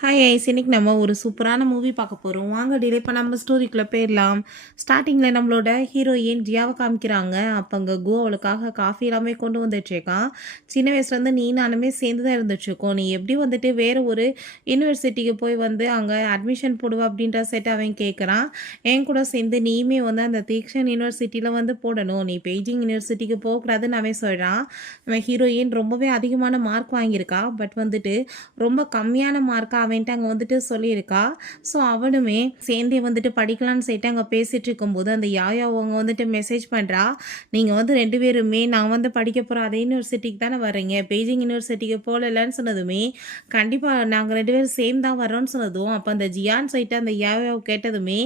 Hi ice, இன்னைக்கு நம்ம ஒரு சூப்பரான மூவி பார்க்க போகிறோம். வாங்க டிலே பண்ணாமல் ஸ்டோரிக்குள்ளே போயிடலாம். ஸ்டார்டிங்கில் நம்மளோட ஹீரோயின் ஜியாவை காமிக்கிறாங்க. அப்போ அங்கே கோ அவளுக்காக காஃபி எல்லாமே கொண்டு வந்துட்டுருக்கான். சின்ன வயசுலேருந்து நீ நானுமே சேர்ந்து தான் இருந்துட்டுருக்கோம். நீ எப்படி வந்துட்டு வேறு ஒரு யூனிவர்சிட்டிக்கு போய் வந்து அங்கே அட்மிஷன் போடுவா அப்படின்ற செட் அவன் கேட்குறான். என் கூட சேர்ந்து நீயுமே வந்து அந்த தீக்ஷன் யூனிவர்சிட்டியில் வந்து போடணும், நீ பெய்ஜிங் யூனிவர்சிட்டிக்கு போகக்கூடாதுன்னு அவன் சொல்கிறான். அவன் ஹீரோயின் ரொம்பவே அதிகமான மார்க் வாங்கியிருக்கா, பட் வந்துட்டு ரொம்ப கம்மியான மார்க்காக அவன்ட்டு அங்கே வந்துட்டு சொல்லியிருக்கா. ஸோ அவனுமே சேர்ந்தே வந்துட்டு படிக்கலான்னு சொல்லிட்டு அங்கே பேசிகிட்டு இருக்கும்போது அந்த யாயா அவங்க வந்துட்டு மெசேஜ் பண்ணுறா. நீங்கள் வந்து 2 பேருமே நான் வந்து படிக்க போகிற அதே யூனிவர்சிட்டிக்கு தானே வர்றீங்க, பெய்ஜிங் யூனிவர்சிட்டிக்கு போகலன்னு சொன்னதுமே கண்டிப்பாக நாங்கள் 2 பேரும் சேம் தான் வரோன்னு சொன்னதும் அப்போ அந்த ஜியான்னு சொல்லிட்டு அந்த யாயாவை கேட்டதுமே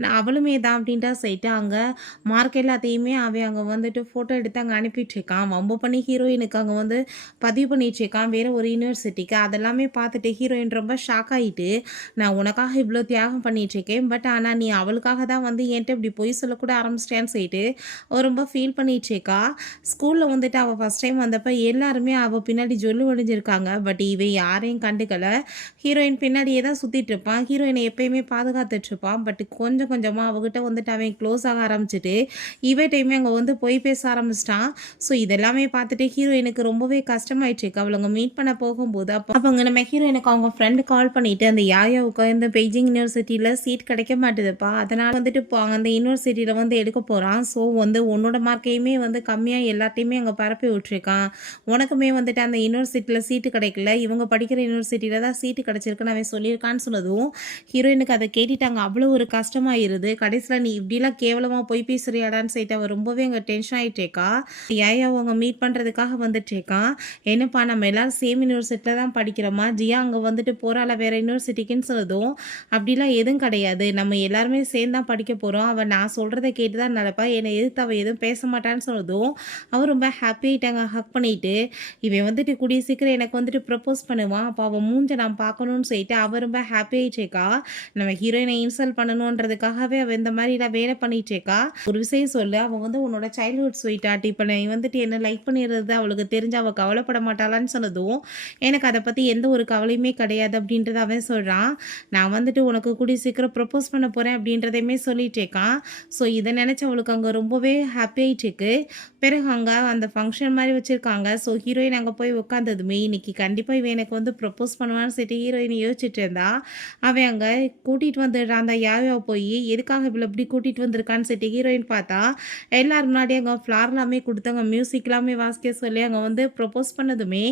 நான் அவளுமே தான் அப்படின்ட்டா சொல்லிட்டு அங்கே மார்க் எல்லாத்தையுமே அவன் அங்கே வந்துட்டு ஃபோட்டோ எடுத்து அங்கே அனுப்பிட்டுருக்கான். வம்பு பண்ணி ஹீரோயினுக்கு அங்கே வந்து பதிவு பண்ணிட்டுருக்கான் வேறு ஒரு யூனிவர்சிட்டிக்கு. அதெல்லாமே பார்த்துட்டு ஹீரோயின் ரொம்ப ஷாக் ஆகிட்டு, நான் உனக்காக இவ்வளோ தியாகம் பண்ணிகிட்ருக்கேன், பட் ஆனால் நீ அவளுக்காக தான் வந்து என்கிட்ட இப்படி பொய் சொல்லக்கூட ஆரம்பிச்சிட்டேன்னு சொல்லிட்டு அவள் ரொம்ப ஃபீல் பண்ணிகிட்ருக்கா. ஸ்கூலில் வந்துட்டு அவள் ஃபஸ்ட் டைம் வந்தப்போ எல்லாருமே அவள் பின்னாடி ஜொல்லு ஒழிஞ்சிருக்காங்க, பட் இவன் யாரையும் கண்டுக்கலை. ஹீரோயின் பின்னாடியே தான் சுற்றிட்டு இருப்பான். ஹீரோயினை எப்பயுமே பாதுகாத்துட்ருப்பான். பட் கொஞ்சம் கொஞ்சமாக அவகிட்ட வந்துட்டு அவன் க்ளோஸ் ஆக ஆரம்பிச்சிட்டு இவட்டையுமே அங்கே வந்து பொய் பேச ஆரம்பிச்சிட்டான். ஸோ இதெல்லாமே பார்த்துட்டு ஹீரோயினுக்கு ரொம்பவே கஷ்டமாயிடுச்சு. அவளுங்க மீட் பண்ண போகும்போது அப்போ அங்கே நம்ம ஹீரோயினுக்கு அவங்க ஃப்ரெண்டு கால் பண்ணிவிட்டு அந்த யாயாவுக்கு இந்த பெய்ஜிங் யூனிவர்சிட்டியில் சீட் கிடைக்க மாட்டுதுப்பா, அதனால் வந்துட்டு இப்போ அந்த யூனிவர்சிட்டியில் வந்து எடுக்க போகிறான். ஸோ வந்து உன்னோட மார்க்கையுமே வந்து கம்மியாக எல்லாத்தையுமே அங்கே பரப்பி விட்டுருக்கான். உனக்குமே வந்துட்டு அந்த யூனிவர்சிட்டியில் சீட்டு கிடைக்கல, இவங்க படிக்கிற யூனிவர்சிட்டியில் தான் சீட்டு கிடச்சிருக்குன்னு அவன் சொல்லியிருக்கான்னு சொன்னதும் ஹீரோயினுக்கு அதை கேட்டுட்டாங்க. அவ்வளோ ஒரு கஷ்டமாயிருது. கடைசியில் நீ இப்படிலாம் கேவலமாக போய் பேசுறியாடான்னு சொல்லிட்டு அவள் ரொம்பவே அங்கே டென்ஷன் ஆகிட்டேக்கா. யாயா அவங்க மீட் பண்ணுறதுக்காக வந்துட்டுருக்கான். என்னப்பா நம்ம எல்லோரும் சேம் யூனிவர்சிட்டியில் தான் படிக்கிறோமா, ஜியா அங்கே வந்துட்டு போகிறால வேறு யூனிவர்சிட்டிக்குன்னு சொன்னதும் அப்படிலாம் எதுவும் கிடையாது, நம்ம எல்லாருமே சேர்ந்து தான் படிக்க போகிறோம், அவள் நான் சொல்கிறத கேட்டு தான் நடப்பா, என்னை எதிர்த்து அவள் எதுவும் பேச மாட்டான்னு சொன்னதும் அவள் ரொம்ப ஹாப்பி ஆகிட்டாங்க. ஹக் பண்ணிவிட்டு இவன் வந்துட்டு கூடிய சீக்கிரம் எனக்கு வந்துட்டு ப்ரப்போஸ் பண்ணுவான், அப்போ அவள் மூஞ்சை நான் பார்க்கணுன்னு சொல்லிட்டு அவள் ரொம்ப ஹாப்பி ஆகிட்டேக்கா. நம்ம ஹீரோயினை இன்சல்ட் பண்ணணுன்றதுக்காகவே அவள் இந்த மாதிரிலாம் வேலை பண்ணிகிட்டேக்கா. ஒரு விஷயம் சொல்லு, அவள் வந்து உன்னோட சைல்ட்ஹுட் ஸ்வீட் ஆர்ட், இப்போ நீ வந்துட்டு என்ன லைக் பண்ணிடுறது அவளுக்கு தெரிஞ்சு அவள் கவலைப்பட மாட்டாளான்னு சொன்னதும் எனக்கு அதை பற்றி எந்த ஒரு கவலையுமே கிடையாது அப்படின்றத அவன் சொல்கிறான். நான் வந்துட்டு உனக்கு கூடிய சீக்கிரம் ப்ரப்போஸ் பண்ண போகிறேன் அப்படின்றதையுமே சொல்லிட்டேக்கான். ஸோ இதை நினச்சி அவளுக்கு அங்கே ரொம்பவே ஹாப்பி ஆகிட்டுருக்கு. பிறகு அங்கே அந்த ஃபங்க்ஷன் மாதிரி வச்சுருக்காங்க. ஸோ ஹீரோயின் அங்கே போய் உட்காந்ததுமே இன்னைக்கு கண்டிப்பாக இவன் எனக்கு வந்து ப்ரப்போஸ் பண்ணுவான்னு சொல்லிட்டு ஹீரோயின் யோசிச்சுட்டு இருந்தா. அவன் அங்கே கூட்டிகிட்டு வந்துடுறான் அந்த யாவை போய், எதுக்காக இவ்வளோ இப்படி கூட்டிகிட்டு வந்திருக்கான்னு சொல்லிட்டு ஹீரோயின் பார்த்தா எல்லாரும் முன்னாடி அங்கே ஃப்ளார் எல்லாமே கொடுத்தாங்க, மியூசிக் எல்லாமே வாசிக்க சொல்லி அங்கே வந்து ப்ரப்போஸ் பண்ணதுமே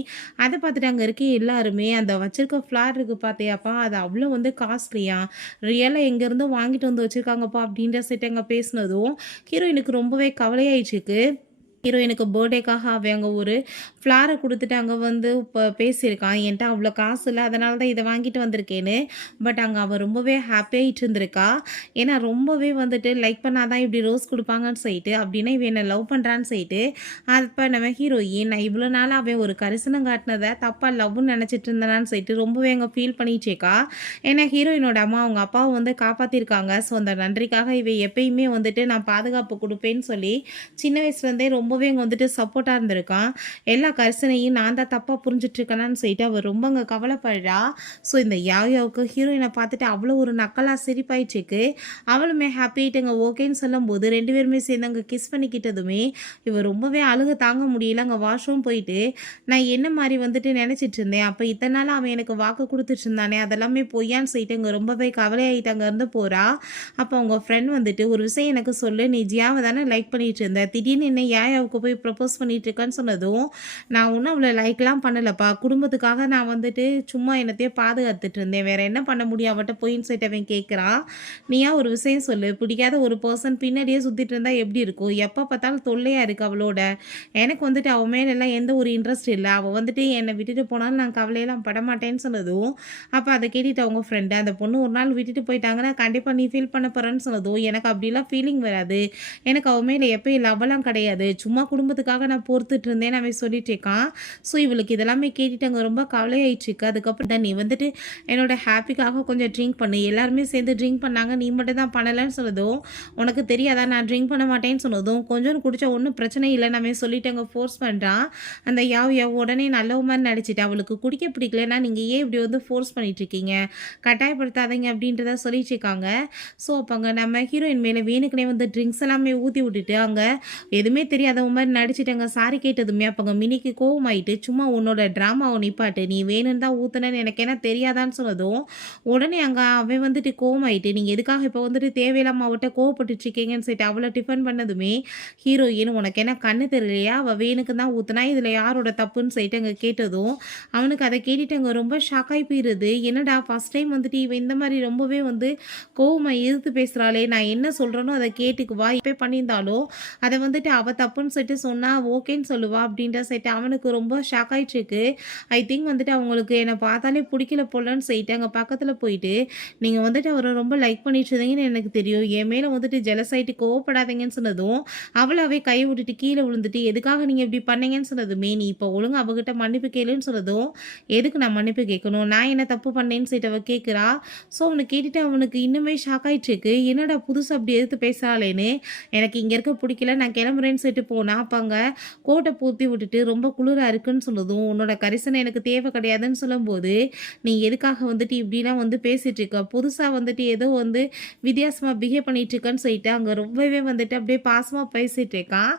அதை பார்த்துட்டு அங்கே இருக்க எல்லாருமே அந்த வச்சிருக்க ஃப்ளார் இருக்குது பார்த்தியாப்பா, அது அவ்வளோ வந்து காஸ்ட்லியா, ரியலாக எங்கேருந்தோ வாங்கிட்டு வந்து வச்சுருக்காங்கப்பா அப்படின்ற செட்டு அங்கே பேசினதும் ஹீரோயினுக்கு ரொம்பவே கவலையாயிடுச்சுக்கு. ஹீரோயினுக்கு பர்த்டேக்காக அவன் அங்கே ஒரு ஃப்ளாரை கொடுத்துட்டு அங்கே வந்து இப்போ பேசியிருக்கான், என்கிட்ட அவ்வளோ காசு இல்லை அதனால தான் இதை வாங்கிட்டு வந்திருக்கேன்னு. பட் அங்கே அவள் ரொம்பவே ஹாப்பியாகிட்டு இருந்திருக்கா. ஏன்னா ரொம்பவே வந்துட்டு லைக் பண்ணாதான் இப்படி ரோஸ் கொடுப்பாங்கன்னு சொல்லிட்டு, அப்படின்னா இவன் என்னை லவ் பண்ணுறான்னு சொல்லிட்டு அப்போ நம்ம ஹீரோயின் நான் இவ்வளோ நாள் அவன் ஒரு கரிசனம் காட்டினதை தப்பாக லவ்னு நினச்சிட்டு இருந்தேனான்னு சொல்லிட்டு ரொம்பவே அங்கே ஃபீல் பண்ணிச்சேக்கா. ஏன்னா ஹீரோயினோட அம்மா அவங்க அப்பாவை வந்து காப்பாற்றிருக்காங்க. ஸோ அந்த நன்றிக்காக இவன் எப்பயுமே வந்துட்டு நான் பாதுகாப்பு கொடுப்பேன்னு சொல்லி சின்ன வயசுலேருந்தே ரொம்பவே அங்கே வந்துட்டு சப்போர்ட்டாக இருந்திருக்கான். எல்லா கரிசனையும் நான் தான் தப்பாக புரிஞ்சிட்ருக்கேனான்னு சொல்லிட்டு அவர் ரொம்ப அங்கே கவலைப்படுறா. ஸோ இந்த யாயாவுக்கு ஹீரோயினை பார்த்துட்டு அவ்வளோ ஒரு நக்கலாக சிரிப்பாயிடுச்சுக்கு. அவளுமே ஹாப்பியாகிட்டுங்க ஓகேன்னு சொல்லும்போது 2 பேருமே சேர்ந்து அங்கே கிஸ் பண்ணிக்கிட்டதுமே இவர் ரொம்பவே அழுக தாங்க முடியல. அங்கே வாஷ்ரூம் போயிட்டு நான் என்ன மாதிரி வந்துட்டு நினச்சிட்டு இருந்தேன், அப்போ இத்தனை நாள் அவன் எனக்கு வாக்கு கொடுத்துட்டு இருந்தானே அதெல்லாமே பொய்யான்னு சொல்லிட்டு இங்கே ரொம்பவே கவலையாகிட்டு அங்கேருந்து போகிறா. அப்போ அவங்க ஃப்ரெண்ட் வந்துட்டு ஒரு விஷயம் எனக்கு சொல்லு, நீ ஜியாவை தானே லைக் பண்ணிட்டு இருந்த, திடீர்னு என்ன யாயாவுக்கு போய் ப்ரப்போஸ் பண்ணிட்டு இருக்கான்னு சொன்னதும் நான் ஒன்றும் அவ்வளோ லைக்லாம் பண்ணலப்பா, குடும்பத்துக்காக நான் வந்துட்டு சும்மா என்னத்தையே பாதுகாத்துட்டு இருந்தேன், வேறு என்ன பண்ண முடியும் அவட்ட போயின்னு சொல்லிட்டு அவன் கேட்குறான். நீயா ஒரு விஷயம் சொல்லு, பிடிக்காத ஒரு பர்சன் பின்னாடியே சுற்றிட்டு இருந்தால் எப்படி இருக்கும், எப்போ பார்த்தாலும் தொல்லையாக இருக்குது அவளோட, எனக்கு வந்துட்டு அவன் மேலெல்லாம் எந்த ஒரு இன்ட்ரெஸ்ட் இல்லை, அவள் வந்துட்டு என்னை விட்டுட்டு போனாலும் நான் கவலையெல்லாம் படமாட்டேன்னு சொன்னதும் அப்போ அதை கேட்டுட்டு அவங்க ஃப்ரெண்டு அந்த பொண்ணு ஒரு நாள் விட்டுட்டு போயிட்டாங்கன்னா கண்டிப்பாக நீ ஃபீல் பண்ண போகிறேன்னு சொன்னதும் எனக்கு அப்படிலாம் ஃபீலிங் வராது, எனக்கு அவன் மேலே எப்போயும் லவ்வெல்லாம் கிடையாது, சும்மா சும்மா குடும்பத்துக்காக நான் பொறுத்துட்டு இருந்தேன் அவன் சொல்லிட்டு இருக்கான். ஸோ இவளுக்கு இதெல்லாமே கேட்டுட்டு அங்கே ரொம்ப கவலையாயிடுச்சுக்கு. அதுக்கப்புறம் தான் நீ வந்துட்டு என்னோட ஹாப்பிக்காக கொஞ்சம் ட்ரிங்க் பண்ணு, எல்லாருமே சேர்ந்து ட்ரிங்க் பண்ணாங்க, நீ மட்டும் தான் பண்ணலைன்னு சொன்னதும், உனக்கு தெரியாதா நான் ட்ரிங்க் பண்ண மாட்டேன்னு சொன்னதும், கொஞ்சம் குடிச்சா ஒன்றும் பிரச்சனை இல்லை நம்ம சொல்லிட்டு அங்கே ஃபோர்ஸ் பண்ணுறான். அந்த யாவ் உடனே நல்ல மாதிரி நடிச்சிட்டு, அவளுக்கு குடிக்க பிடிக்கலன்னா நீங்கள் ஏன் இப்படி வந்து ஃபோர்ஸ் பண்ணிட்டு இருக்கீங்க, கட்டாயப்படுத்தாதீங்க அப்படின்றத சொல்லிட்டு இருக்காங்க. ஸோ அப்போ அங்கே நம்ம ஹீரோயின் மேலே வேணுக்குனே வந்து ட்ரிங்க்ஸ் எல்லாமே ஊற்றி விட்டுட்டு அங்கே எதுவுமே தெரியாதவ மாதிரி நடிச்சிட்டு அங்கே சாரி கேட்டதுமே அப்போ அங்கே மினிக்கு கோவமாயிட்டு, சும்மா உன்னோட ட்ராமாவை நிப்பாட்டு, நீ வேணும்னு தான் ஊற்றுனேன்னு எனக்கு என்ன தெரியாதான்னு சொன்னதும், உடனே அங்கே அவன் வந்துட்டு கோவமாயிட்டு, நீங்கள் எதுக்காக இப்போ வந்துட்டு தேவையில்லாம அவட்ட கோவப்பட்டுட்டு இருக்கீங்கன்னு சொல்லிட்டு அவளை டிஃபன் பண்ணதுமே ஹீரோயின் உனக்கு என்ன கண்ணு தெரியலையா, அவள் வேணுக்கு தான் ஊற்றுனா, இதில் யாரோட தப்புன்னு சொல்லிட்டு அங்கே கேட்டதும் அவனுக்கு அதை கேட்டுட்டு அங்கே ரொம்ப ஷாக்காகி போயிடுது. என்னடா ஃபஸ்ட் டைம் வந்துட்டு இவன் இந்த மாதிரி ரொம்பவே வந்து கோவமாக எதிர்த்து பேசுகிறாளே, நான் என்ன சொல்கிறேனோ அதை கேட்டுக்குவா, இப்போ பண்ணியிருந்தாலும் அதை வந்துட்டு அவள் தப்புன்னு சொல்லிட்டு சொன்னால் ஓகேன்னு சொல்லுவா அப்படின்ற சொல்லிட்டு அவனுக்கு ரொம்ப ஷாக் ஆகிட்டுருக்கு. ஐ திங்க் வந்துட்டு அவங்களுக்கு என்னை பார்த்தாலே பிடிக்கல போலன்னு சொல்லிட்டு அங்கே பக்கத்தில் போயிட்டு, நீங்கள் வந்துட்டு அவரை ரொம்ப லைக் பண்ணிட்டு இருந்தீங்கன்னு எனக்கு தெரியும், என் மேலே வந்துட்டு ஜெலஸ் ஆகிட்டு கோவப்படாதீங்கன்னு சொன்னதும் அவளாவே கை விட்டுட்டு கீழே விழுந்துட்டு, எதுக்காக நீங்கள் இப்படி பண்ணீங்கன்னு சொன்னதுமே, நீ இப்போ ஒழுங்கு அவகிட்ட மன்னிப்பு கேளுன்னு சொன்னதும், எதுக்கு நான் மன்னிப்பு கேட்கணும், நான் என்ன தப்பு பண்ணேன்னு சொல்லிட்டு அவள் கேட்குறா. ஸோ அவனை கேட்டுட்டு அவனுக்கு இன்னுமே ஷாக் ஆகிட்டுருக்கு, என்னடா புதுசு அப்படி எதிர்த்து பேசுகிறாளேன்னு, எனக்கு இங்கே இருக்க பிடிக்கல நான் கிளம்புறேன்னு சொல்லிட்டு போனா, அப்போ அங்கே கோட்டை பூத்தி விட்டுட்டு ரொம்ப குளிராக இருக்குன்னு சொன்னதும், உன்னோட கரிசனை எனக்கு தேவை கிடையாதுன்னு சொல்லும்போது, நீ எதுக்காக வந்துட்டு இப்படிலாம் வந்து பேசிகிட்டு இருக்க, புதுசாக வந்துட்டு ஏதோ வந்து வித்தியாசமாக பிஹேவ் பண்ணிட்டு இருக்கேன்னு சொல்லிட்டு அங்கே ரொம்பவே வந்துட்டு அப்படியே பாசமாக பேசிகிட்டு இருக்கான்.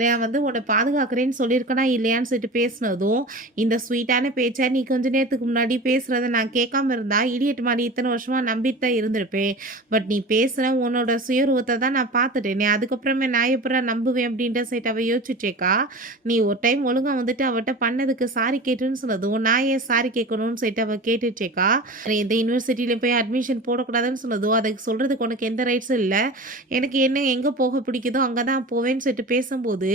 நான் வந்து உன்னை பாதுகாக்கிறேன்னு சொல்லியிருக்கேனா இல்லையான்னு சொல்லிட்டு பேசினதும், இந்த ஸ்வீட்டான பேச்சை நீ கொஞ்ச நேரத்துக்கு முன்னாடி பேசுகிறத நான் கேட்காம இருந்தா இடியட் மாதிரி இத்தனை வருஷமாக நம்பிட்டு தான் இருந்திருப்பேன். பட் நீ பேசுகிற உன்னோட சுயரூபத்தை தான் நான் பார்த்துட்டேனே, அதுக்கப்புறமே நான் எப்படா நம்புவேன் அப்படின்ற சைட் அவள் யோசிச்சுட்டேக்கா. நீ ஒரு டைம் ஒழுங்காக வந்துட்டு அவட்ட பண்ணதுக்கு சாரி கேட்டுன்னு சொன்னதும், நான் ஏன் சாரி கேட்கணும்னு சொல்லிட்டு அவள் கேட்டுச்சேக்கா. எந்த யூனிவர்சிட்டியில் போய் அட்மிஷன் போடக்கூடாதுன்னு சொன்னதும், அதுக்கு சொல்கிறதுக்கு உனக்கு எந்த ரைட்ஸும் இல்லை, எனக்கு என்ன எங்கே போக பிடிக்குதோ அங்கே தான் போவேன்னு சொல்லிட்டு பேசும்போது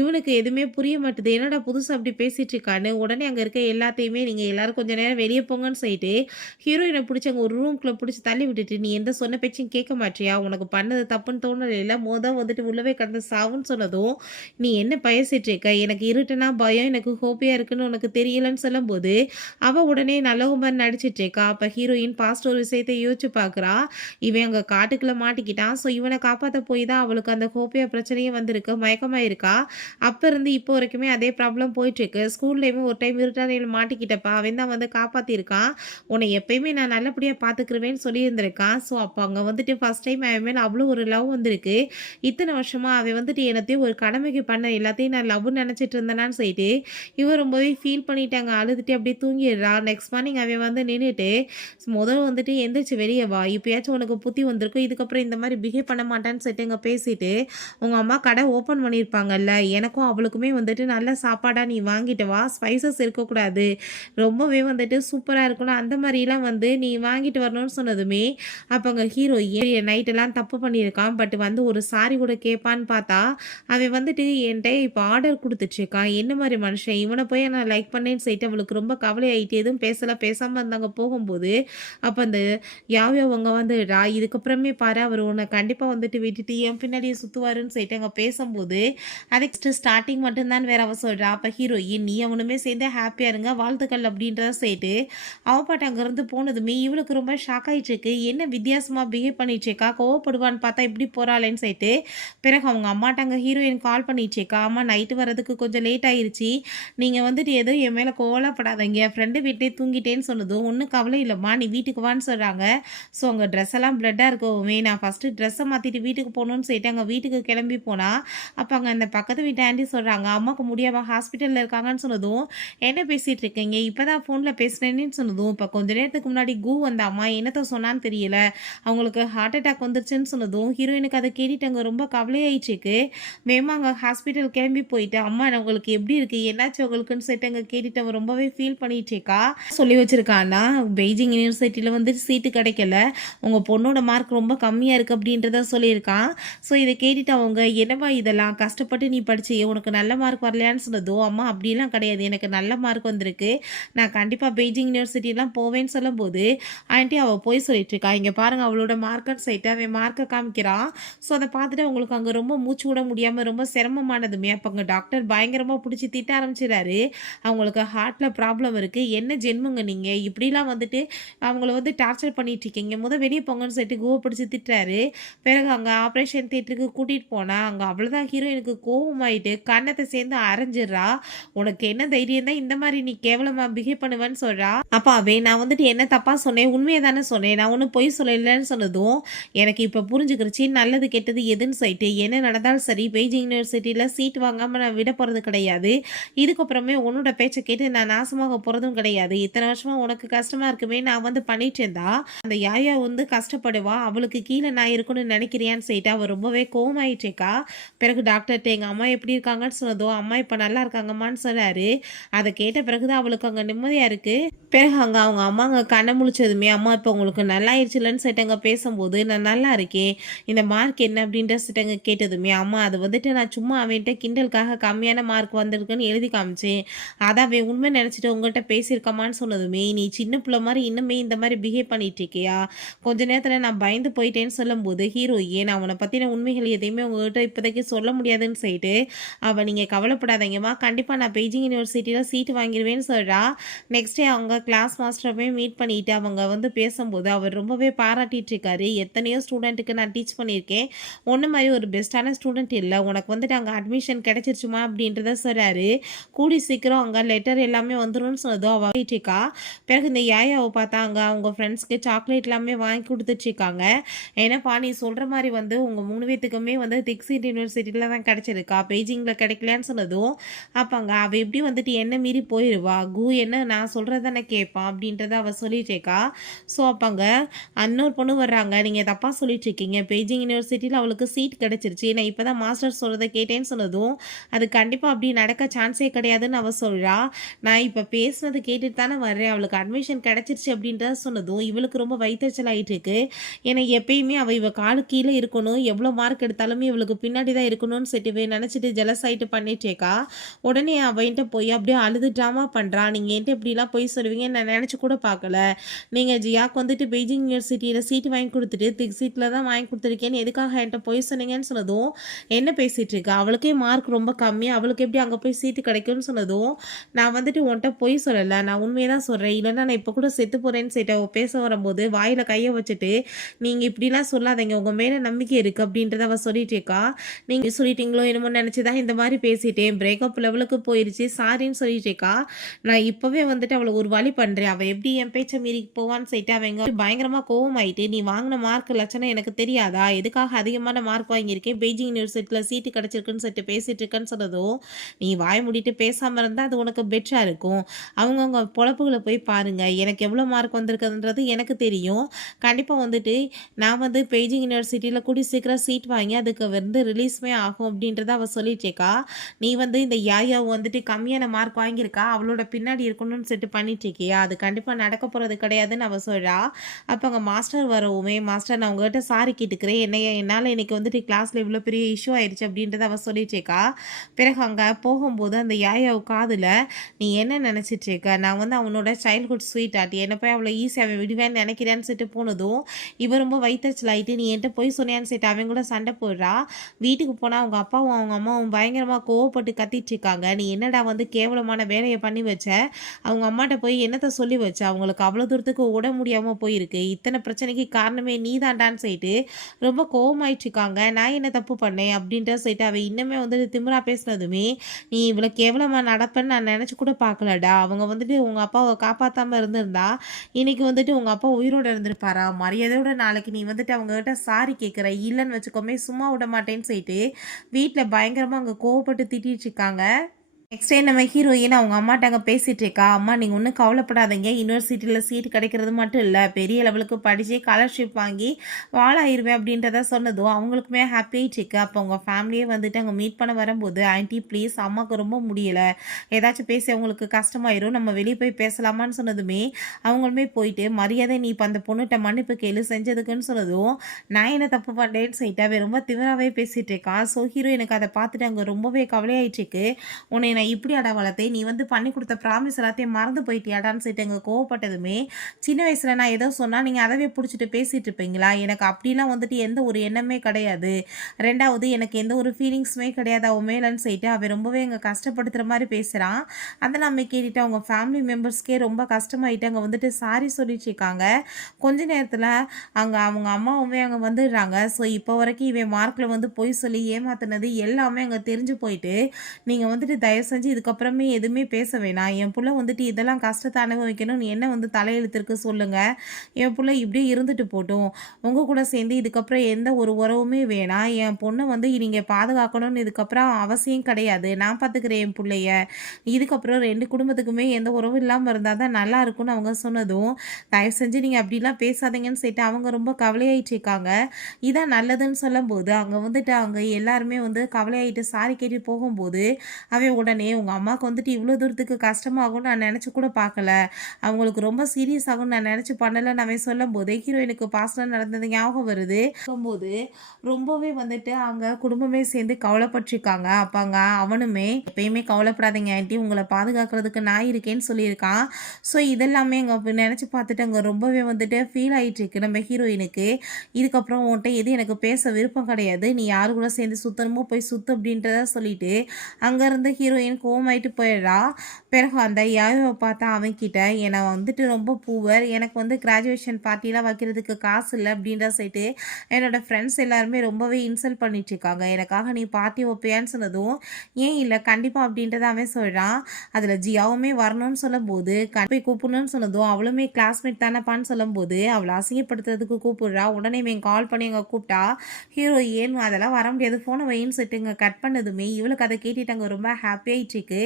இவனுக்கு எதுவுமே புரிய மாட்டுது, என்னடா புதுசாக அப்படி பேசிகிட்டு இருக்கான்னு. உடனே அங்கே இருக்க எல்லாத்தையுமே நீங்கள் எல்லோரும் கொஞ்சம் நேரம் வெளியே போங்கன்னு சொல்லிட்டு ஹீரோயினை பிடிச்சி அங்கே ஒரு ரூம்குள்ளே பிடிச்சி தள்ளி விட்டுட்டு, நீ எந்த சொன்ன பேச்சும் கேட்க மாட்டியா, உனக்கு பண்ணது தப்புன்னு தோணலைல, வந்துட்டு உள்ளவே கடந்து சாவுன்னு சொன்னதும், நீ என்ன பேசிட்டு இருக்க, எனக்கு இருட்டுனா பயம், எனக்கு ஹோப்பியாக இருக்குன்னு உனக்கு தெரியலன்னு சொல்லும்போது அவள் உடனே நல்லவ மாதிரி நடிச்சிட்டு இருக்கா. அப்போ ஹீரோயின் பாஸ்ட் ஒரு விஷயத்தை யோசிச்சு பார்க்குறா, இவன் அங்கே காட்டுக்குள்ளே மாட்டிக்கிட்டான், ஸோ இவனை காப்பாற்ற போய் தான் அவளுக்கு அந்த ஹோப்பியா பிரச்சனையே வந்திருக்கு, மயக்கமாக இருக்கா. அப்போ இருந்து இப்போ வரைக்குமே அதே ப்ராப்ளம் போயிட்டுருக்கு. ஸ்கூல்லேயுமே ஒரு டைம் இருட்டானையில் மாட்டிக்கிட்டப்பா அவன் தான் வந்து காப்பாற்றிருக்கான், உன்னை எப்பயுமே நான் நல்லபடியாக பார்த்துக்குருவேன்னு சொல்லியிருந்திருக்கான். ஸோ அப்போ அங்கே வந்துட்டு ஃபஸ்ட் டைம் அவன் மேலே அவ்வளோ ஒரு லவ் வந்திருக்கு. இத்தனை வருஷமாக அவன் வந்துட்டு என்னத்தையும் ஒரு கடமைக்கு பண்ண எல்லாத்தையும் நான் லவ்னு நினச்சிட்டு இருந்தேனான்னு சொல்லிட்டு இவன் ரொம்பவே ஃபீல் பண்ணிட்டாங்க, அழுதுட்டு அப்படியே தூங்கிடுறா. நெக்ஸ்ட் மார்னிங் அவன் வந்து நின்றுட்டு முதல்ல வந்துட்டு எந்திரிச்சு வெளியே வா, இப்போயாச்சும் உனக்கு புத்தி வந்திருக்கும், இதுக்கப்புறம் இந்த மாதிரி பிஹேவ் பண்ண மாட்டான்னு சொல்லிட்டு இங்கே பேசிட்டு, உங்கள் அம்மா கடை ஓப்பன் பண்ணியிருப்பாங்கல்ல, எனக்கும் அவளுக்குமே வந்துட்டு நல்ல சாப்பாடாக நீ வாங்கிட்டு வா, ஸ்பைசஸ் இருக்கக்கூடாது, ரொம்பவே வந்துட்டு சூப்பராக இருக்கணும், அந்த மாதிரிலாம் வந்து நீ வாங்கிட்டு வரணும்னு சொன்னதுமே அப்போ அங்கே ஹீரோ நைட்டெல்லாம் தப்பு பண்ணியிருக்கான், பட் வந்து ஒரு சாரி கூட கேட்பான்னு பார்த்தா அவன் வந்துட்டு என்கிட்ட இப்போ ஆர்டர் கொடுத்துட்ருக்கான், என்ன மாதிரி மனுஷன் இவனை போய் நான் லைக் பண்ணேன்னு சொல்லிட்டு அவளுக்கு ரொம்ப கவலை ஆகிட்டு எதுவும் பேசாமல் இருந்தாங்க போகும்போது. அப்போ அந்த அவங்க வந்துடா, இதுக்கப்புறமே பாரு அவர் உன்னை கண்டிப்பாக வந்துட்டு விட்டுட்டு என் பின்னாடியே சுற்றுவாருன்னு சொல்லிட்டு அங்கே பேசும்போது அதுக்கு ஸ்டார்டிங் மட்டும்தான் வேற அவ சொல்கிறா. அப்போ ஹீரோயின் நீ அவனுமே சேர்ந்து ஹாப்பியாக இருங்க வாழ்த்துக்கள் அப்படின்றத சொல்லிட்டு அவப்பாட்டு அங்கேருந்து போனதுமே இவளுக்கு ரொம்ப ஷாக் ஆகிட்டுருக்கு, என்ன வித்தியாசமாக பிஹேவ் பண்ணிட்டுருக்கா, கோவப்படுவான்னு பார்த்தா இப்படி போகிறாளேன்னு சொல்லிட்டு பிறகு அவங்க அம்மாட்ட அங்கே ஹீரோயின் கால் பண்ணிட்டுருக்கா, அம்மா நைட்டு வரதுக்கு கொஞ்சம் லேட் ஆயிடுச்சு, நீங்கள் வந்துட்டு எதுவும் என் மேலே கோவப்படாதீங்க, ஃப்ரெண்டு வீட்டிலே தூங்கிட்டேன்னு சொன்னதும், ஒன்றும் கவலை இல்லைம்மா நீ வீட்டுக்கு வான்னு சொல்கிறாங்க. ஸோ அங்கே ட்ரெஸ் எல்லாம் பிளட்டாக இருக்கவுமே நான் ஃபஸ்ட்டு ட்ரெஸ்ஸை மாற்றிட்டு வீட்டுக்கு போகணுன்னு சொல்லிட்டு அங்கே வீட்டுக்கு கிளம்பி போனால் அப்போ அங்கே அந்த பக்கத்து வீட்டு ஆண்டி சொல்கிறாங்க, அம்மாவுக்கு முடியாமல் ஹாஸ்பிட்டலில் இருக்காங்கன்னு சொன்னதும், என்ன பேசிகிட்டு இருக்கீங்க, இப்போ தான் ஃபோனில் பேசுனேன்னு சொன்னதும், இப்போ கொஞ்ச நேரத்துக்கு முன்னாடி வந்த அம்மா என்னத்தை சொன்னான்னு தெரியல, அவங்களுக்கு ஹார்ட் அட்டாக் வந்துருச்சுன்னு சொன்னதும் ஹீரோயினுக்கு அதை கேட்டுட்டு அங்கே ரொம்ப கவலையாயிடுச்சுக்கு. வேமா அங்கே ஹாஸ்பிட்டல் கிளம்பி போயிட்டு, அம்மா உங்களுக்கு எப்படி இருக்குது, என்னாச்சு உங்களுக்குன்னு சொல்லிட்டு அங்கே கேட்டுட்டு அவன் ரொம்பவே ஃபீல் பண்ணிட்டுருக்கா. சொல்லி வச்சுருக்கான்னா பெய்ஜிங் யூனிவர்சிட்டியில் வந்து சீட்டு கிடைக்கல, உங்கள் பொண்ணோட மார்க் ரொம்ப கம்மியாக இருக்குது அப்படின்றத சொல்லியிருக்கான். ஸோ இதை கேட்டுட்டு அவங்க என்னவா இதெல்லாம் கஷ்டப்பட்டு நீ படிச்சு உனக்கு நல்ல மார்க் வரலையான்னு சொன்னதோ, அம்மா அப்படிலாம் கிடையாது எனக்கு நல்ல மார்க் வந்திருக்கு, நான் கண்டிப்பாக பெய்ஜிங் யூனிவர்சிட்டிலாம் போவேன்னு சொல்லும்போது ஆண்டி அவள் போய் சொல்லிட்டு இருக்கா, இங்கே பாருங்கள் அவளோட மார்க்கர் சைட்டு அவன் மார்க்கை காமிக்கிறான். ஸோ அதை பார்த்துட்டு அவங்களுக்கு அங்கே ரொம்ப மூச்சு விட முடியாமல் ரொம்ப ரொம்ப சிரமமானதுமே அப்பங்க டாக்டர் பயங்கரமா புடிச்சு திட்ட ஆரம்பிச்சுறாரு. அவங்களுக்கு ஹார்ட்ல ப்ராப்ளம் இருக்கு. என்ன ஜென்மங்க நீங்க? இப்படிலாம் வந்துட்டு அவங்கள வந்து டார்ச்சர் பண்ணிட்டு இருக்கீங்க. வெளிய போங்கன்னு சொல்லிட்டு குவ பிடிச்சு திட்டுறாரு. பிறகு அங்க ஆப்ரேஷன் தியேட்டருக்கு கூட்டிட்டு போனா, அங்க அவ்வளோதான் ஹீரோயினுக்கு கோவமாயிட்டு கன்னத்த சேர்ந்து அரைஞ்சிடுறா. "உனக்கு என்ன தைரியம் தான் இந்த மாரி நீ கேவலமா பிஹேவ் பண்ணுவேன்னு" சொல்றா. அப்ப அவன் நான் வந்துட்டு என்ன தப்பா சொன்னேன்? உண்மைய தானே சொன்னேன். நான் ஒண்ணும் பொய் சொல்லலன்னு சொன்னதும், எனக்கு இப்ப புரிஞ்சுக்கிருச்சு நல்லது கெட்டது எதுன்னு சொல்லிட்டு. என்ன நடந்தாலும் சரி பெய்ஜிங் யூனிவர்சிட்டில சீட் வாங்காம நான் விட போறது கிடையாது. இதுக்கப்புறமே உன்னோட பேச்ச கேட்டு நான் நாசமாக போறதும் கிடையாது. இத்தன வருஷமா உனக்கு கஷ்டமா இருக்குமே நான் வந்து பண்ணிட்டு இருந்தா, அந்த யாயா வந்து கஷ்டப்படுவா. அவளுக்கு கீழ நான் இருக்கணும்னு நினைக்கிறியான்னு சொல்லிட்டு அவ ரொம்பவே கோவமாயிட்டேக்கா. பிறகு டாக்டர்ட்ட எங்க அம்மா எப்படி இருக்காங்கன்னு சொன்னதும், அம்மா இப்ப நல்லா இருக்காங்கம்மான்னு சொன்னாரு. அத கேட்ட பிறகு தான் அவளுக்கு அங்க நிம்மதியா இருக்கு. பிறகு அங்க அவங்க அம்மாங்க கண்ண முழிச்சதுமே, "அம்மா இப்ப உங்களுக்கு நல்லாயிருச்சுல்லன்னு" சொல்லிட்டு பேசும்போது, "நான் நல்லா இருக்கேன். இந்த மார்க் என்ன?" அப்படின்ற சொல்லிட்டு கேட்டதுமே, "அம்மா அது வந்துட்டு நான் சும்மா அவன்ட்ட கிண்டலுக்காக கம்மியான மார்க் வந்திருக்குன்னு எழுதி காமிச்சேன். அத அவன் உண்மை நெனச்சுட்டு உங்கள்ட்ட பேசியிருக்காமான்னு" சொன்னதுமே, "நீ சின்ன புள்ள மாரி இன்னுமே இந்த மாரி பிஹேவ் பண்ணிட்டு இருக்கியா? கொஞ்ச நேரத்துல நான் பயந்து போயிட்டேன்னு" சொல்லும்போது, ஹீரோயின் "நான் உன்ன பத்தின உண்மைகள் எதையுமே உங்ககிட்ட இப்போதைக்கு சொல்ல முடியாதுன்னு" சொல்லிட்டு, "நீங்க கவலைப்படாதீங்கம்மா. கண்டிப்பா நான் பெய்ஜிங் யூனிவர்சிட்டில சீட் வாங்கிருவேன்னு" சொல்றா. நெக்ஸ்ட் டே அவங்க கிளாஸ் மாஸ்டரவே மீட் பண்ணிட்டு அவங்க வந்து பேசும்போது அவர் ரொம்பவே பாராட்டிட்டு இருக்காரு. "எத்தனையோ ஸ்டூடெண்ட்டுக்கு நான் டீச் பண்ணியிருக்கேன். உன்ன மாரி ஒரு பெஸ்ட்டான ஸ்டூடெண்ட் இல்ல. உனக்கு வந்துட்டு அங்க அட்மிஷன் கிடைச்சிருச்சுமா" அப்படின்றத சொல்றாரு. கூடி சீக்கிரம் அங்க லெட்டர் எல்லாமே வந்துரும்னு சொன்னதும் அவ இருக்கா. பிறகு இந்த யாயாவ பார்த்தா அங்க அவங்க ஃப்ரெண்ட்ஸ்க்கு சாக்லேட் எல்லாமே வாங்கி குடுத்துட்டு இருக்காங்க. "என்னப்பா நீ சொல்ற மாரி வந்து உங்க 3 பேத்துக்குமே வந்து திக்ஸிட் யூனிவர்சிட்டில தான் கிடைச்சிருக்கா. பெய்ஜிங்ல கிடைக்கலையான்னு" சொன்னதும், அப்ப அவ எப்படி வந்துட்டு என்ன மீறி போயிருவா. என்ன நான் சொல்றது தானே கேட்பான் அப்படின்றத அவ சொல்லிட்டேக்கா. ஸோ அப்ப அங்க இன்னொரு பொண்ணு வர்றாங்க. "நீங்க தப்பா சொல்லிட்டு இருக்கீங்க. பெய்ஜிங் யூனிவர்சிட்டில அவளுக்கு சீட் கிடைச்சிருச்சு. நான் இப்பதான் மாஸ்டர் சொல்றத கேட்டேன்னு" சொன்னதும், "அது கண்டிப்பா அப்படி நடக்க சான்ஸே கிடையாதுன்னு" அவ சொல்றா. "நான் இப்ப பேசுனது கேட்டுட்டு தானே வர்றேன். அவளுக்கு அட்மிஷன் கிடைச்சிருச்சு" அப்படின்றத சொன்னதும், இவளுக்கு ரொம்ப வயித்தெரிச்சல் ஆயிட்டு இருக்கு. ஏன்னா எப்பயுமே இவ காலுக்கு கீழ இருக்கணும். எவ்வளோ மார்க் எடுத்தாலுமே இவளுக்கு பின்னாடி தான் இருக்கணும்னு சொல்லிட்டு நினைச்சிட்டு ஜெலஸ் ஆயிட்டு பண்ணிட்டேக்கா. உடனே அவ என்ட்ட போய் அப்படியே அழுது ட்ராமா பண்றா. "நீங்க என்ட்ட இப்படிலாம் பொய் சொல்லுவீங்கன்னு நான் நினைச்சு கூட பார்க்கல. நீங்க ஜியாக்கு வந்துட்டு பெய்ஜிங் யூனிவர்சிட்டியில சீட் வாங்கி குடுத்துட்டு, திக்ஸிட்ல தான் வாங்கி குடுத்துருக்கேன்னு எதுக்காக என்ட்ட பொய் சொன்னீங்கன்னு" சொன்னதும், "என்ன பேசிட்டு இருக்க? அவளுக்கே மார்க் ரொம்ப கம்மி. அவளுக்கு எப்படி அங்க போய் சீட்டு கிடைக்கும்னு" சொன்னதும், "நான் வந்துட்டு உன்ட்ட பொய் சொல்லல. நான் உண்மைய தான் சொல்றேன். இல்லன்னா நான் இப்ப கூட செத்து போறேன்னு" சொல்லிட்டு அவ பேச வரும்போது, வாயில கைய வச்சுட்டு, "நீங்க இப்படிலாம் சொல்லாதீங்க. உங்க மேல நம்பிக்கை இருக்கு" அப்படின்றத அவ சொல்லிட்டு இருக்கா. "நீங்க சொல்லிட்டீங்களோ என்னமோ நினைச்சு தான் இந்த மாரி பேசிட்டேன். பிரேக்கப் லெவலுக்கு போயிருச்சு. சாரின்னு" சொல்லிட்டு இருக்கா. நான் இப்பவே வந்துட்டு அவள ஒரு வழி பண்றேன். அவ எப்படி என் பேச்ச மீறி போவான்னு சொல்லிட்டு அவங்க பயங்கரமா கோவமாயிட்டு, "நீ வாங்குன மார்க் லட்சணம் எனக்கு தெரியாதா? எதுக்காக அதிகமான மார்க் வாங்கியிருக்கேன். பெய்ஜிங் யூனிவர்சிட்டில சீட்டு கிடைச்சிருக்குன்னு சொல்லிட்டு பேசிட்டு இருக்கேன்னு" சொன்னதும், "நீ வாய மூடிட்டு பேசாம இருந்தா அது உனக்கு பெட்டரா இருக்கும். அவங்கவங்க பொழப்புகள போய் பாருங்க. எனக்கு எவ்வளோ மார்க் வந்திருக்குன்றது எனக்கு தெரியும். கண்டிப்பா வந்துட்டு நான் வந்து பெய்ஜிங் யூனிவர்சிட்டில கூடிய சீக்கிரம் சீட் வாங்கி அதுக்கு வந்து ரிலீஸுமே ஆகும்" அப்படின்றத அவ சொல்லிட்டேக்கா. "நீ வந்து இந்த யாயா வந்துட்டு கம்மியான மார்க் வாங்கியிருக்கா. அவளோட பின்னாடி இருக்கணும்னு சொல்லிட்டு பண்ணிட்டு இருக்கியா? அது கண்டிப்பா நடக்க போறது கிடையாதுன்னு" அவ சொல்றா. அப்ப அங்க மாஸ்டர் வரவுமே, "மாஸ்டர் நான் உங்ககிட்ட சாரி கேட்டுக்கிறேன். என்னால இன்னைக்கு வந்துட்டு கிளாஸ்ல இவ்வளோ பெரிய இஷ்யூ ஆயிடுச்சு" அப்படின்றத அவ சொல்லிட்டேக்கா. பிறகு அங்க போகும்போது அந்த யாயாவு காதுல, "நீ என்ன நினைச்சிட்டு இருக்க? நான் வந்து அவனோட சைல்ட்ஹுட் ஸ்வீட் ஆர்ட். என்ன போய் அவ்வளோ ஈஸியா அவன் விடுவேன்னு நினைக்கிறேன்னு" சொல்லிட்டு போனதும், இவ ரொம்ப வயித்தெரிச்சல் ஆயிட்டு, "நீ என்ட்ட பொய் சொன்னியான்னு" சொல்லிட்டு அவன் கூட சண்டை போடுறா. வீட்டுக்கு போனா அவங்க அப்பாவும் அவங்க அம்மாவும் பயங்கரமா கோவப்பட்டு கத்திட்டு இருக்காங்க. "நீ என்னடா வந்து கேவலமான வேலைய பண்ணி வச்ச? அவங்க அம்மாட்ட போய் என்னத்த சொல்லி வச்ச? அவங்களுக்கு அவ்வளோ தூரத்துக்கு உட முடியாம போயிருக்கு. இத்தன பிரச்சனைக்கு காரணமே நீ தான்டான்னு" சொல்லிட்டு ரொம்ப கோவமாயிட்டு இருக்காங்க. "நான் என்ன தப்பு பண்ணேன்?" அப்படின்ற சொல்லிட்டு அவ இன்னுமே வந்துட்டு திமிரா பேசினதுமே, "நீ இவ்வளோ கேவலமா நடப்பேன்னு நான் நினைச்சு கூட பார்க்கலடா. அவங்க வந்துட்டு உங்க அப்பாவ காப்பாத்தாம இருந்திருந்தா, இன்னைக்கு வந்துட்டு உங்க அப்பா உயிரோட இருந்திருப்பாரா? மரியாதையோட நாளைக்கு நீ வந்துட்டு அவங்ககிட்ட சாரி கேட்குற. இல்லன்னு வச்சுக்கோமே சும்மா விட மாட்டேன்னு" சொல்லிட்டு வீட்ல பயங்கரமா அங்க கோவப்பட்டு திட்டிட்டு இருக்காங்க. நெக்ஸ்ட் டே நம்ம ஹீரோயின் அவங்க அம்மாட்ட அங்க பேசிட்டு இருக்கா. "அம்மா நீங்க ஒண்ணும் கவலைப்படாதீங்க. யுனிவர்சிட்டில சீட் கிடைக்கிறது மட்டும் இல்ல, பெரிய லெவலுக்கு படிச்சு ஸ்காலர்ஷிப் வாங்கி வாழாயிருவேன்" அப்படின்றத சொன்னதும் அவங்களுக்குமே ஹாப்பி ஆயிட்டு இருக்கு. அப்போ அவங்க ஃபேமிலியே வந்துட்டு அங்க மீட் பண்ண வரும்போது, "ஆன்ட்டி ப்ளீஸ் அம்மாக்கு ரொம்ப முடியல. ஏதாச்சும் பேசி அவங்களுக்கு கஷ்டமாயிரும். நம்ம வெளிய போய் பேசலாமான்னு" சொன்னதுமே, அவங்களுமே போயிட்டு, "மரியாதை நீ இப்ப அந்த பொண்ணுட்ட மன்னிப்பு கேளு செஞ்சதுக்குன்னு" சொன்னதும், "நான் என்ன தப்பு பண்ணேன்னு" சொல்லிட்டு அவ ரொம்ப திமிராவே பேசிட்டு இருக்கா. ஸோ ஹீரோயினுக்கு அத பார்த்துட்டு அங்க ரொம்பவே கவலையாயிட்டு இருக்கு. "உன்னை நான் என்னை இப்படியாடா வளர்த்தே, நீ வந்து பண்ணி கொடுத்த ப்ராமிஸ் எல்லாத்தையும் மறந்து போயிட்டியாடான்னு சொல்லிட்டு எங்க கோவப்பட்டதுமே, சின்ன வயசுல நான் ஏதோ சொன்னா நீங்க அதவே புடிச்சிட்டு பேசிட்டு இருப்பீங்களா? எனக்கு அப்படிலாம் வந்துட்டு எந்த ஒரு எண்ணமே கிடையாது. 2வது எனக்கு எந்த ஒரு ஃபீலிங்ஸுமே கிடையாது அவன் மேலன்னு சொல்லிட்டு அவன் ரொம்பவே எங்க கஷ்டப்படுத்துற மாரி பேசுறான். அதெல்லாம் கேட்டுட்டு அவங்க ஃபேமிலி மெம்பர்ஸ்க்கே ரொம்ப கஷ்டமாயிட்டு அங்க வந்துட்டு சாரி சொல்லிட்டு இருக்காங்க. கொஞ்ச நேரத்துல அவங்க அம்மாவுமே அங்க வந்துடுறாங்க. ஸோ இப்போ வரைக்கும் இவன் மார்க்ல வந்து பொய் சொல்லி ஏமாத்துனது எல்லாமே அங்க தெரிஞ்சு போயிட்டு, நீங்க வந்துட்டு தயவு செஞ்சு இதுக்கப்புறமே எதுவுமே பேச வேணாம். என் புள்ள வந்துட்டு இதெல்லாம் கஷ்டத்த அனுபவிக்கணும்னு என்ன வந்து தலையெழுத்து இருக்கு சொல்லுங்க. என் புள்ள இப்படியே இருந்துட்டு போட்டும். உங்க கூட சேர்ந்து இதுக்கப்புறம் எந்த ஒரு உறவுமே வேணாம். என் பொண்ண வந்து நீங்க பாதுகாக்கணும்னு இதுக்கப்புறம் அவசியம் கிடையாது. நான் பார்த்துக்கிறேன் என் புள்ளைய. இதுக்கப்புறம் 2 குடும்பத்துக்குமே எந்த உறவும் இல்லாம இருந்தா தான் நல்லா இருக்கும்னு அவங்க சொன்னதும், தயவு செஞ்சு நீங்க அப்படிலாம் பேசாதீங்கன்னு சொல்லிட்டு அவங்க ரொம்ப கவலையாயிட்டு இருக்காங்க. இதான் நல்லதுன்னு சொல்லும்போது, அங்க வந்துட்டு அங்க எல்லாருமே வந்து கவலையாயிட்டு சாரி கேட்டு போகும்போது, அவன் உடனே உங்க அம்மாவுக்கு வந்துட்டு இவ்வளோ தூரத்துக்கு கஷ்டமாகும்னு நான் நினச்சு கூட பார்க்கல. அவங்களுக்கு ரொம்ப சீரியஸ் ஆகும்னு நான் நினச்சு பண்ணலன்னு அவன் சொல்லும்போது, ஹீரோயினுக்கு பாஸ்ட்ல நடந்தது ஞாபகம் வருது. போகும்போது ரொம்பவே வந்துட்டு அங்க குடும்பமே சேர்ந்து கவலைப்பட்டுருக்காங்க. அப்ப அங்க அவனுமே எப்பயுமே கவலைப்படாதீங்க ஆன்ட்டி, உங்களை பாதுகாக்கிறதுக்கு நான் இருக்கேன்னு சொல்லியிருக்கான். ஸோ இதெல்லாமே அங்க நினச்சி பார்த்துட்டு அங்க ரொம்பவே வந்துட்டு ஃபீல் ஆயிட்டு இருக்கு நம்ம ஹீரோயினுக்கு. இதுக்கப்புறம் உன்கிட்ட எது எனக்கு பேச விருப்பம் கிடையாது. நீ யாரு கூட சேர்ந்து சுத்தணுமோ போய் சுத்து அப்படின்றத சொல்லிட்டு அங்கேருந்து ஹீரோயின் கோவமாயிட்டு போயிடுறா. பிறகு அந்த யாயோவை பார்த்தா அவன்கிட்ட என்னை வந்துட்டு ரொம்ப பூவர், எனக்கு வந்து கிராஜுவேஷன் பார்ட்டிலாம் வைக்கிறதுக்கு காசு இல்லை அப்படின்ற சொல்லிட்டு என்னோட ஃப்ரெண்ட்ஸ் எல்லாருமே ரொம்பவே இன்சல்ட் பண்ணிட்டு இருக்காங்க. எனக்காக நீ பார்ட்டி வைப்பியான்னு சொன்னதும், ஏன் இல்லை கண்டிப்பாக அப்படின்றத அவன் சொல்கிறான். அதில் ஜியாவுமே வரணும்னு சொல்லும்போது போய் கூப்பிடணும்னு சொன்னதும், அவளுமே கிளாஸ்மேட் தானப்பான்னு சொல்லும்போது அவளை அசிங்கப்படுத்துறதுக்கு கூப்பிடுறா. உடனே இவன் கால் பண்ணி அங்கே கூப்பிட்டா ஹீரோயின் அதெல்லாம் வர முடியாது, ஃபோனை வைன்னு சொல்லிட்டு இங்கே கட் பண்ணதுமே இவளுக்கு அதை கேட்டுட்டு அங்கே ரொம்ப ஹாப்பியாயிட்டு இருக்கு.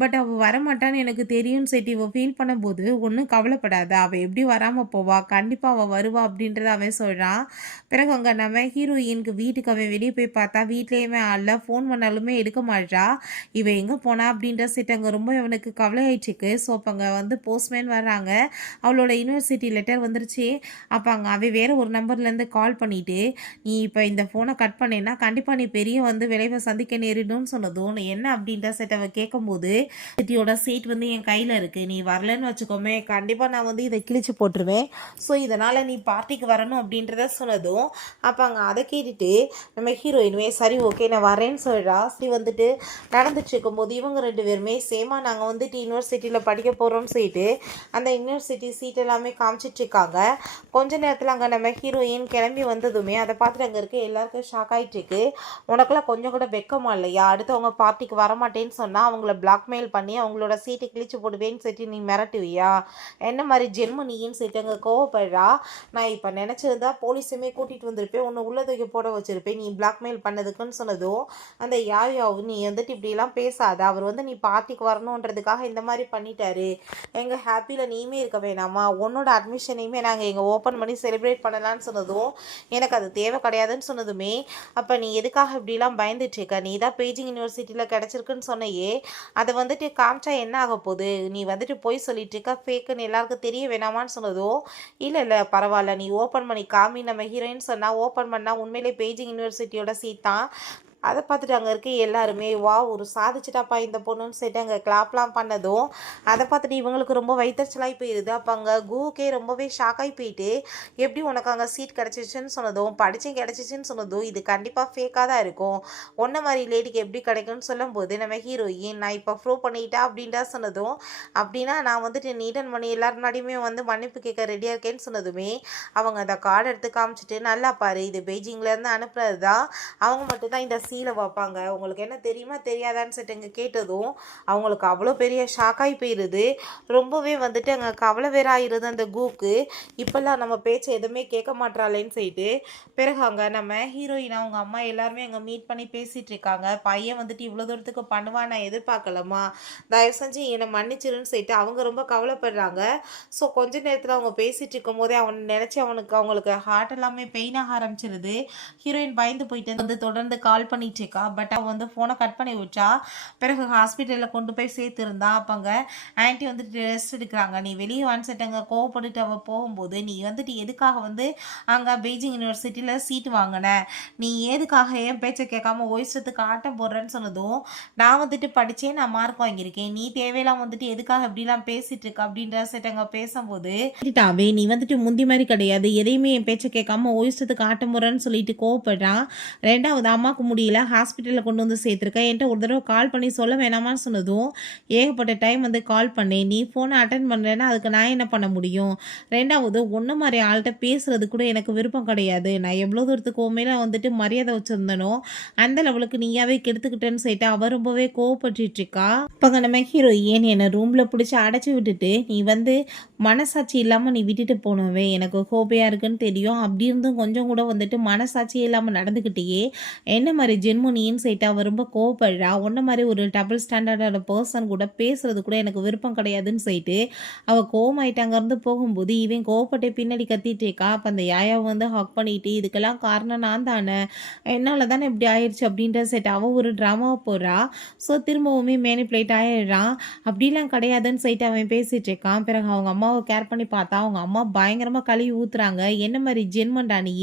பட் அவள் வரமாட்டான்னு எனக்கு தெரியும்னு சொல்லிட்டு இவள் ஃபீல் பண்ணும்போது, ஒன்றும் கவலைப்படாத, அவள் எப்படி வராமல் போவா, கண்டிப்பாக அவள் வருவா அப்படின்றத அவன் சொல்கிறான். பிறகு அங்கே நம்ம ஹீரோயினுக்கு வீட்டுக்கு அவன் வெளியே போய் பார்த்தா வீட்லேயுமே ஆள, ஃபோன் பண்ணாலுமே எடுக்க மாட்டா. இவன் எங்கே போனா அப்படின்ற சொல்லிட்டு அங்கே ரொம்ப இவனுக்கு கவலை ஆயிடுச்சுக்கு. ஸோ அப்போ அங்கே வந்து போஸ்ட்மேன் வர்றாங்க. அவளோட யூனிவர்சிட்டி லெட்டர் வந்துருச்சு. அப்போ அங்கே அவன் வேறு ஒரு நம்பர்லேருந்து கால் பண்ணிவிட்டு, நீ இப்போ இந்த ஃபோனை கட் பண்ணேன்னா கண்டிப்பாக நீ பெரிய வந்து விளைவை சந்திக்க நேரிடும்னு சொன்னதும், நீ என்ன அப்படின்ற செட் அவள் கேட்கும்போது, சிட்டியோட சீட் வந்து என் கையில் இருக்குது, நீ வரலன்னு வச்சுக்கோமே கண்டிப்பாக நான் வந்து இதை கிழிச்சு போட்டுருவேன். ஸோ இதனால் நீ பார்ட்டிக்கு வரணும் அப்படின்றத சொன்னதும், அப்போ அங்கே அதை கேட்டுட்டு நம்ம ஹீரோயினுமே சரி ஓகே நான் வரேன்னு சொல்கிறா. சரி வந்துட்டு நடந்துட்டு இருக்கும்போது இவங்க 2 பேருமே சேமாக நாங்கள் வந்துட்டு யூனிவர்சிட்டியில் படிக்க போகிறோம்னு சொல்லிட்டு அந்த யூனிவர்சிட்டி சீட் எல்லாமே காமிச்சிட்டு இருக்காங்க. கொஞ்ச நேரத்தில் அங்கே நம்ம ஹீரோயின் கிளம்பி வந்ததுமே அதை பார்த்துட்டு அங்கே இருக்க எல்லாருக்கும் ஷாக் ஆகிட்டு இருக்கு. உனக்குலாம் கொஞ்சம் கூட வெக்கமா இல்லையா? அடுத்தவங்க பார்ட்டிக்கு வரமாட்டேன்னு சொன்னால் அவங்கள பிளாக்மெயில் பண்ணி அவங்களோட சீட்டை கிழிச்சு போடுவேன்னு சொல்லிட்டு நீ மிரட்டுவியா? என்ன மாதிரி ஜென்ம நீன்னு சொல்லிட்டு அங்கே கோவப்படுறா. நான் இப்போ நினச்சிருந்தா போலீஸுமே கூட்டிகிட்டு வந்திருப்பேன், உன்னை உள்ள தூக்கி போட வச்சிருப்பேன் நீ பிளாக்மெயில் பண்ணதுக்குன்னு சொன்னதும், அந்த யாயாவும் நீ வந்துட்டு இப்படிலாம் பேசாத, அவர் வந்து நீ பார்ட்டிக்கு வரணுன்றதுக்காக இந்த மாதிரி பண்ணிட்டாரு, எங்கள் ஹாப்பியில் நீயுமே இருக்க வேணாமா, உன்னோட அட்மிஷனையுமே நாங்கள் எங்கள் ஓப்பன் பண்ணி செலிப்ரேட் பண்ணலான்னு சொன்னதும், எனக்கு அது தேவை கிடையாதுன்னு சொன்னதுமே, அப்போ நீ எதுக்காக இப்படிலாம் பயந்துட்டுருக்க, நீ தான் பேஜிங் யூனிவர்சிட்டியில் கிடச்சிருக்குன்னு சொன்னையே, அதை வந்துட்டு காமிச்சா என்ன ஆக போகுது, நீ வந்துட்டு போய் சொல்லிட்டு இருக்க ஃபேக்குன்னு எல்லாருக்கும் தெரிய வேணாமான்னு சொன்னதும், இல்லை இல்லை பரவாயில்ல நீ ஓப்பன் பண்ணி காமி, நம்ம ஹீரோயின் சொன்னால் ஓப்பன் பண்ணால் உண்மையிலே பேஜிங் யூனிவர்சிட்டியோட சீட் தான். அதை பார்த்துட்டு அங்கே இருக்க எல்லாருமே வா ஒரு சாதிச்சிட்டாப்பா இந்த பொண்ணுன்னு சொல்லிட்டு அங்கே கிளாப்லாம் பண்ணதும், அதை பார்த்துட்டு இவங்களுக்கு ரொம்ப வைத்தறிச்சலாகி போயிடுது. அப்போ அங்கே கூக்கே ரொம்பவே ஷாக்காகி போயிட்டு, எப்படி உனக்கு அங்கே சீட் கிடச்சிச்சின்னு சொன்னதும், படிச்சும் கிடச்சிச்சின்னு சொன்னதும், இது கண்டிப்பாக ஃபேக்காக தான் இருக்கும், ஒன்றை மாதிரி லேடிக்கு எப்படி கிடைக்கும்னு சொல்லும்போது நம்ம ஹீரோயின் நான் இப்போ ப்ரூவ் பண்ணிட்டா அப்படின்ட்டா சொன்னதும், அப்படின்னா நான் வந்துட்டு நீடன் பண்ணி எல்லார் முன்னாடியுமே வந்து மன்னிப்பு கேட்க ரெடியாக இருக்கேன்னு சொன்னதுமே, அவங்க அந்த கார்டு எடுத்து காமிச்சிட்டு நல்லா பாரு இது பெய்ஜிங்லேருந்து அனுப்புறது தான், அவங்க மட்டும்தான் இந்த சீலை வைப்பாங்க, உங்களுக்கு என்ன தெரியுமா தெரியாதான்னு சொல்லிட்டு இங்கே கேட்டதும் அவங்களுக்கு அவ்வளோ பெரிய ஷாக்காகி போயிடுது. ரொம்பவே வந்துட்டு அங்கே கவலை வேற ஆயிடுது அந்த கூக்கு, இப்போல்லாம் நம்ம பேச்சை எதுவுமே கேட்க மாட்டாளேன்னு சொல்லிட்டு. பிறகு அங்கே நம்ம ஹீரோயின் அவங்க அம்மா எல்லாருமே அங்கே மீட் பண்ணி பேசிகிட்டு இருக்காங்க. பையன் வந்துட்டு இவ்வளோ தூரத்துக்கு பண்ணுவான் நான் எதிர்பார்க்கலம்மா, தயவு செஞ்சு என்னை மன்னிச்சிருன்னு சொல்லிட்டு அவங்க ரொம்ப கவலைப்படுறாங்க. ஸோ கொஞ்ச நேரத்தில் அவங்க பேசிகிட்டு இருக்கும் போதே அவனை நினச்சி அவங்களுக்கு ஹார்ட் எல்லாமே பெயின் ஆக ஆரம்பிச்சிருது. ஹீரோயின் பயந்து போயிட்டு வந்து தொடர்ந்து கால் பண்ணி பண்ணிட்டு இருக்கா. பட் அவள் வந்து ஃபோனை கட் பண்ணி விட்டா. பிறகு ஹாஸ்பிட்டலில் கொண்டு போய் சேர்த்துருந்தா. அப்போங்க ஆன்ட்டி வந்துட்டு ரெஸ்ட் எடுக்கிறாங்க. நீ வெளியே வான்சிட்டங்க கோவப்பட்டுட்டு அவள் போகும்போது நீ வந்துட்டு எதுக்காக வந்து அங்கே பெய்ஜிங் யூனிவர்சிட்டியில் சீட்டு வாங்கின, நீ எதுக்காக என் பேச்சை கேட்காம ஓய்ஸ்டத்துக்கு ஆட்டம் போடுறேன்னு சொன்னதும், நான் வந்துட்டு படித்தேன், நான் மார்க் வாங்கியிருக்கேன், நீ தேவையெல்லாம் வந்துட்டு எதுக்காக இப்படிலாம் பேசிட்டு இருக்க அப்படின்ற செட்டங்க பேசும்போது நீ வந்துட்டு முந்தி மாதிரி கிடையாது, எதையுமே என் பேச்சை கேட்காம ஓய்ஸ்டத்துக்கு ஆட்டம் போடுறேன்னு சொல்லிட்டு கோவப்படுறான். ரெண்டாவது அம்மாவுக்கு முடியல, ஹாஸ்பிட்டலில் கொண்டு வந்து சேர்த்துருக்கேன், என்கிட்ட ஒரு தடவை கால் பண்ணி சொல்ல வேணாமான்னு சொன்னதும், ஏகப்பட்ட டைம் வந்து கால் பண்ணேன், நீ ஃபோனை அட்டன் பண்ணலன்னா அதுக்கு நான் என்ன பண்ண முடியும். ரெண்டாவது ஒன்று மாதிரி ஆள்கிட்ட பேசுறது கூட எனக்கு விருப்பம் கிடையாது. நான் எவ்வளோ தூரத்துக்கு உண்மையில வந்துட்டு மரியாதை வச்சுருந்தனோ அந்த லெவலுக்கு நீயாவே கெடுத்துக்கிட்டேன்னு சொல்லிட்டு அவள் ரொம்பவே கோவப்பட்டுட்டு இருக்கா. இப்போ நம்ம ஹீரோயின் என்னை ரூமில் பிடிச்சி அடைச்சி விட்டுட்டு நீ வந்து மனசாட்சி இல்லாமல் நீ விட்டுட்டு போனவே எனக்கு ஹோபியாக இருக்குன்னு தெரியும். அப்படி இருந்தும் கொஞ்சம் கூட வந்துட்டு மனசாட்சி இல்லாமல் நடந்துக்கிட்டேயே, என்ன மாதிரி ஜென்மனின்னு சொல்லிட்டு அவள் ரொம்ப கோவப்படுறா. ஒன்றை மாதிரி ஒரு டபுள் ஸ்டாண்டர்டான பர்சன் கூட பேசுறது கூட எனக்கு விருப்பம் கிடையாதுன்னு சொல்லிட்டு அவள் கோவமாயிட்டு அங்கேருந்து போகும்போது இவன் கோவப்பட்டு பின்னாடி கத்திட்டு இருக்கா. அப்போ அந்த யாயாவை வந்து ஹக் பண்ணிட்டு இதுக்கெல்லாம் காரணம் நான் தானே, என்னால் தானே இப்படி ஆயிடுச்சு அப்படின்ற செட் அவள் ஒரு ட்ராமாவை போடுறா. ஸோ திரும்பவுமே மேனிப்புலேட் ஆயிடுறான். அப்படிலாம் கிடையாதுன்னு சொல்லிட்டு அவன் பேசிகிட்டு இருக்கான். பிறகு அவங்க அம்மாவை கேர் பண்ணி பார்த்தா அவங்க அம்மா பயங்கரமாக கழுவி ஊற்றுறாங்க. என்ன மாதிரி ஜென்மண்டா நீ,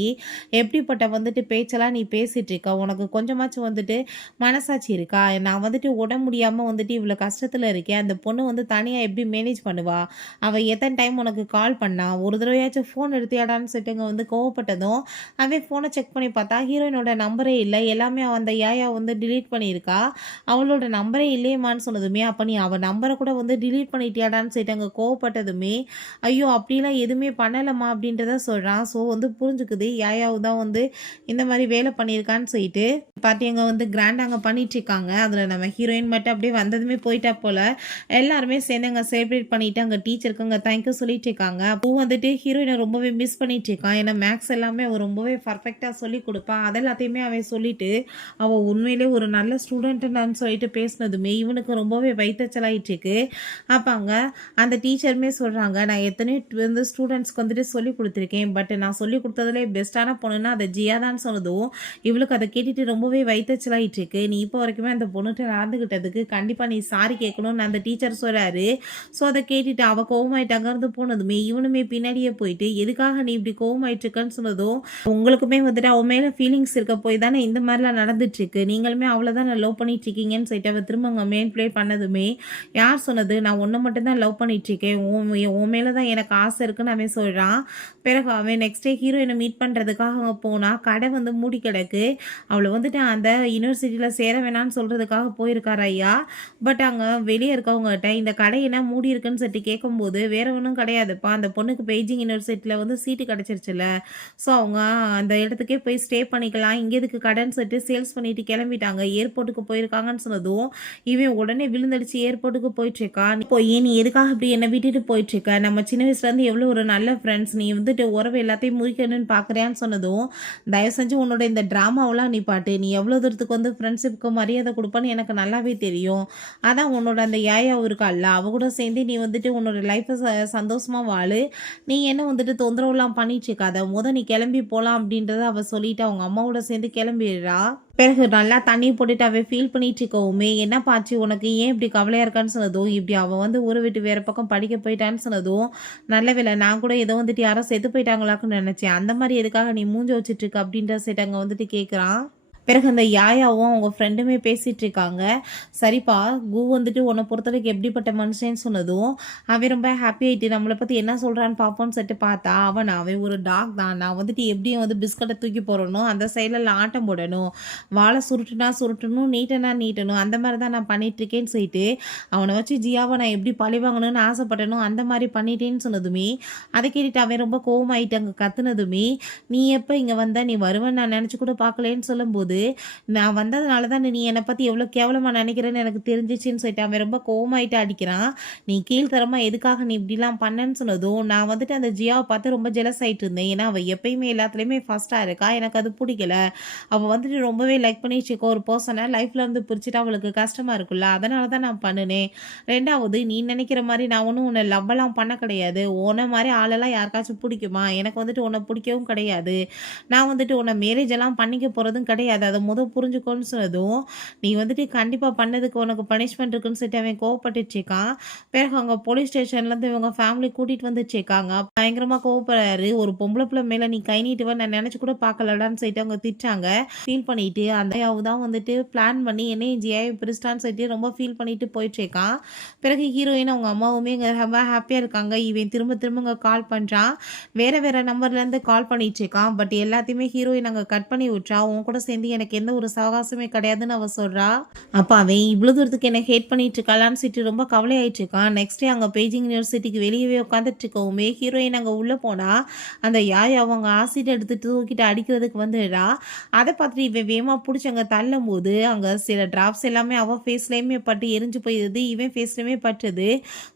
எப்படிப்பட்ட வந்துட்டு பேச்செல்லாம் நீ பேசிகிட்டு இருக்க, உனக்கு கொஞ்சமாச்சும் வந்துட்டு மனசாட்சி இருக்கா, நான் வந்துட்டு உடம்பு முடியாமல் வந்துட்டு இவ்வளோ கஷ்டத்தில் இருக்கேன், அந்த பொண்ணு வந்து தனியாக எப்படி மேனேஜ் பண்ணுவா, அவள் எத்தனை டைம் உனக்கு கால் பண்ணா, ஒரு தடவையாச்சும் ஃபோன் எடுத்தியாடான்னு சொல்லிட்டுங்க வந்து கோவப்பட்டதும் அவன் ஃபோனை செக் பண்ணி பார்த்தா ஹீரோயினோட நம்பரே இல்லை, எல்லாமே அந்த யாயா வந்து டிலீட் பண்ணியிருக்கா. அவளோட நம்பரே இல்லையம்மான்னு சொன்னதுமே, அப்போ நீ அவள் நம்பரை கூட வந்து டிலீட் பண்ணிட்டியாடான்னு சொல்லிட்டு அங்கே கோவப்பட்டதுமே, ஐயோ அப்படிலாம் எதுவுமே பண்ணலம்மா அப்படின்றத சொல்கிறான். ஸோ வந்து புரிஞ்சுக்குது யாயாவு தான் வந்து இந்த மாதிரி வேலை பண்ணியிருக்கான்னு சொல்லிட்டு பார்த்து அங்கே வந்து கிராண்ட் அங்கே பண்ணிட்டு இருக்காங்க. அதில் நம்ம ஹீரோயின் மட்டும் அப்படியே வந்ததுமே போயிட்டா போல். எல்லாருமே சேர்ந்து அங்கே செலிப்ரேட் பண்ணிட்டு அங்கே டீச்சருக்கு அங்கே தேங்க்யூ சொல்லிட்டு இருக்காங்க. அப்போ வந்துட்டு ஹீரோயினை ரொம்பவே மிஸ் பண்ணிட்டு இருக்கான். ஏன்னா மேக்ஸ் எல்லாமே அவள் ரொம்பவே பர்ஃபெக்டாக சொல்லி கொடுப்பான். அதெல்லாத்தையுமே அவன் சொல்லிட்டு அவள் உண்மையிலே ஒரு நல்ல ஸ்டூடெண்ட்டுன்னு சொல்லிட்டு பேசினதுமே இவனுக்கு ரொம்பவே வைத்தச்சலாயிட்டு இருக்கு. அப்போ அங்கே அந்த டீச்சருமே சொல்கிறாங்க, நான் எத்தனையோ வந்து ஸ்டூடெண்ட்ஸ்க்கு வந்துட்டு சொல்லி கொடுத்துருக்கேன், பட் நான் சொல்லி கொடுத்ததுலே பெஸ்ட்டான பொண்ணுன்னா அதை ஜியாதான்னு சொன்னதும் இவளுக்கு அதை கேட்டுட்டு ரொம்பவே வைத்தச்சலாயிட்டு இருக்கு. நீ இப்போ வரைக்குமே அந்த பொண்ணுகிட்ட நடந்துக்கிட்டதுக்கு கண்டிப்பாக நீ சாரி கேட்கணும்னு அந்த டீச்சர் சொல்கிறாரு. ஸோ அதை கேட்டுட்டு அவள் கோவமாயிட்டு அங்கேருந்து போனதுமே இவனுமே பின்னாடியே போயிட்டு எதுக்காக நீ இப்படி கோவமாயிட்டு இருக்கன்னு சொன்னதும், உங்களுக்குமே வந்துட்டு அவன் மேலே ஃபீலிங்ஸ் இருக்க போய் தானே இந்த மாதிரிலாம் நடந்துட்டு இருக்கு, நீங்களுமே அவளை தான் நான் லவ் பண்ணிட்டு இருக்கீங்கன்னு சொல்லிட்டு அவள் திரும்ப அங்கே மெயின் ப்ளே பண்ணதுமே, யார் சொன்னது, நான் ஒன்றை மட்டும்தான் லவ் பண்ணிட்டு இருக்கேன், உன் மேலே தான் எனக்கு ஆசை இருக்குன்னு அவன் சொல்கிறான். பிறகு அவன் நெக்ஸ்ட் டே ஹீரோயினை மீட் பண்ணுறதுக்காக அவங்க போனால் கடை வந்து மூடி கிடக்கு. அவளை வந்துட்டு அந்த யூனிவர்சிட்டியில் சேர வேணான்னு சொல்கிறதுக்காக போயிருக்கார் ஐயா. பட் அங்கே வெளியே இருக்கவங்ககிட்ட இந்த கடை என்ன மூடி இருக்குன்னு சொல்லிட்டு கேட்கும்போது வேற ஒன்றும் கிடையாதுப்பா, அந்த பொண்ணுக்கு பெய்ஜிங் யூனிவர்சிட்டியில் வந்து சீட்டு கிடச்சிருச்சுல, ஸோ அவங்க அந்த இடத்துக்கே போய் ஸ்டே பண்ணிக்கலாம், இங்கே இதுக்கு கடைன்னு சொல்லிட்டு சேல்ஸ் பண்ணிட்டு கிளம்பிட்டாங்க, ஏர்போர்ட்டுக்கு போயிருக்காங்கன்னு சொன்னதும் இவன் உடனே விழுந்தடிச்சு ஏர்போர்ட்டுக்கு போயிட்டுருக்கான். இப்போ நீ எதுக்காக இப்படி என்னை விட்டுட்டு போயிட்டுருக்க, நம்ம சின்ன வயசுலேருந்து எவ்வளோ ஒரு நல்ல ஃப்ரெண்ட்ஸ், நீ வந்துட்டு உறவு எல்லாத்தையும் முறிக்கணும்னு பார்க்குறியான்னு சொன்னதும், தயவு செஞ்சு உன்னோட இந்த ட்ராமாவெல்லாம் நீ பாட்டு, நீ எவ்வளோ தூரத்துக்கு வந்து ஃப்ரெண்ட்ஷிப்புக்கு மரியாதை கொடுப்பான்னு எனக்கு நல்லாவே தெரியும், அதான் உன்னோட அந்த யாயாவும் இருக்கால்ல அவ கூட சேர்ந்து நீ வந்துட்டு உன்னோட லைஃப்பை சந்தோஷமாக வாழு, நீ என்ன வந்துட்டு தொந்தரவுலாம் பண்ணிட்டு இருக்காத, நீ கிளம்பி போகலாம் அப்படின்றத அவள் சொல்லிட்டு அவங்க அம்மாவோட சேர்ந்து கிளம்பிடுறா. பிறகு நல்லா தண்ணி போட்டுட்டு அவள் ஃபீல் பண்ணிட்டு இருக்கவுமே, என்ன பாச்சு உனக்கு, ஏன் இப்படி கவலையாக இருக்கான்னு சொன்னதும், இப்படி அவள் வந்து ஊரை விட்டு வேறு பக்கம் படிக்க போயிட்டான்னு சொன்னதும், நல்ல வேலை நான் கூட ஏதோ வந்துட்டு யாரோ செத்து போயிட்டாங்களாக்குன்னு நினச்சேன், அந்த மாதிரி எதுக்காக நீ மூஞ்ச வச்சுட்டு இருக்க அப்படின்ற சைட் அங்கே வந்துட்டு கேட்குறான். பிறகு அந்த யாயாவும் அவங்க ஃப்ரெண்டுமே பேசிகிட்டு இருக்காங்க. சரிப்பா கு வந்துட்டு உன்னை பொறுத்தவரைக்கும் எப்படிப்பட்ட மனுஷன்னு சொன்னதும் அவன் ரொம்ப ஹாப்பி ஆகிட்டு நம்மளை பற்றி என்ன சொல்கிறான்னு பார்ப்போன்னு சொல்லிட்டு பார்த்தா அவன் ஒரு டாக் தான், நான் வந்துட்டு எப்படியும் வந்து பிஸ்கட்டை தூக்கி போடணும், அந்த சைடில் ஆட்டம் போடணும், வாழை சுருட்டுனா சுருட்டணும், நீட்டனா நீட்டணும், அந்த மாதிரி தான் நான் பண்ணிகிட்ருக்கேன்னு சொல்லிட்டு அவனை வச்சு ஜியாவை நான் எப்படி பழி வாங்கணும்னு ஆசைப்பட்டனும் அந்த மாதிரி பண்ணிட்டேன்னு சொன்னதுமே அதை கேட்டுட்டு அவன் ரொம்ப கோவமாயிட்டு அங்கே கத்துனதுமே, நீ எப்போ இங்கே வந்த, நீ வருவேன்னு நான் நினச்சி கூட பார்க்கலேன்னு சொல்லும்போது, நான் வந்ததுனால தான் நீ என்னை பற்றி எவ்வளோ கேவலமாக நினைக்கிறேன்னு எனக்கு தெரிஞ்சிச்சின்னு சொல்லிட்டு அவன் ரொம்ப கோவமாயிட்டு அடிக்கிறான். நீ கீழ்த்தரமாக எதுக்காக நீ இப்படிலாம் பண்ணேன்னு சொன்னதும் நான் வந்துட்டு அந்த ஜியாவை பார்த்து ரொம்ப ஜெலஸ் ஆகிட்டு இருந்தேன். ஏன்னா அவள் எப்பயுமே எல்லாத்துலேயுமே ஃபஸ்ட்டாக இருக்கா, எனக்கு அது பிடிக்கல. அவள் வந்துட்டு ரொம்பவே லைக் பண்ணிட்டு இருக்க ஒரு பர்சனை லைஃப்பில் இருந்து பிரிச்சுட்டு அவளுக்கு கஷ்டமாக இருக்குல்ல, அதனால தான் நான் பண்ணினேன். ரெண்டாவது நீ நினைக்கிற மாதிரி நான் ஒன்றும் உன்னை லவ்வெல்லாம் பண்ண கிடையாது, உன்னை மாதிரி ஆளெல்லாம் யாருக்காச்சும் பிடிக்குமா, எனக்கு வந்துட்டு உன்னை பிடிக்கவும் கிடையாது, நான் வந்துட்டு உன்னை மேரேஜ் எல்லாம் பண்ணிக்க போகிறதும் கிடையாது, அத புரிஞ்சுக்கோன்னு சொன்னதும், "நீ வந்துட்டு கண்டிப்பா பண்ணதுக்கு உனக்கு பனிஷ்மென்ட் இருக்குன்னு" சொல்லிட்டு அவன் கோவப்பட்டுட்டுருக்கான். பிறகு அங்க போலீஸ் ஸ்டேஷன்லேருந்து இவங்க ஃபேமிலி கூட்டிட்டு வந்துட்டுருக்காங்க. பயங்கரமா கோவப்படுறாரு. "ஒரு பொம்பள புள்ள மேல நீ கை நீட்டுவ நான் நெனச்சு கூட பார்க்கலடான்னு" சொல்லிட்டு அவங்க திட்டுறாங்க. ஃபீல் பண்ணிட்டு அந்த ஐயாவு தான் வந்துட்டு பிளான் பண்ணி என்னையும் ஜியாவையும் பிரிச்சிட்டான்னு சொல்லிட்டு ரொம்ப ஃபீல் பண்ணிட்டு போயிட்டுருக்கான். பிறகு ஹீரோயின் அவங்க அம்மாவுமே இங்க ரொம்ப ஹாப்பியா இருக்காங்க. இவன் திரும்ப திரும்ப இங்க கால் பண்றான். வேற வேற நம்பர்லேருந்து கால் பண்ணிட்டுருக்கான். பட் எல்லாத்தையுமே ஹீரோயின் அங்க கட் பண்ணி விட்றா. "உன் கூட சேர்ந்து எனக்கு எந்த ஒரு சவகாசமே கிடையாதுன்னு" அவ சொல்றா. அப்ப அவன் இவ்ளோ தூரத்துக்கு என்ன ஹேட் பண்ணிட்டு இருக்காளான்னு சொல்லிட்டு ரொம்ப கவலையாயிட்டு இருக்கான். நெக்ஸ்ட் டே அங்க பெய்ஜிங் யூனிவர்சிட்டிக்கு வெளியவே உட்காந்துட்டு இருக்கவுமே ஹீரோயின் அங்க உள்ள போனா, அந்த யாய் அவங்க ஆசிட் எடுத்து தூக்கிட்டு அடிக்கிறதுக்கு வந்துடுறா. அத பார்த்துட்டு இவன் வேகமா புடிச்சு அங்க தள்ளும்போது, அங்க சில டிராப்ஸ் எல்லாமே அவ ஃபேஸ்லயுமே பட்டு எரிஞ்சு போயிருது. இவன் ஃபேஸ்லயுமே பட்டுது.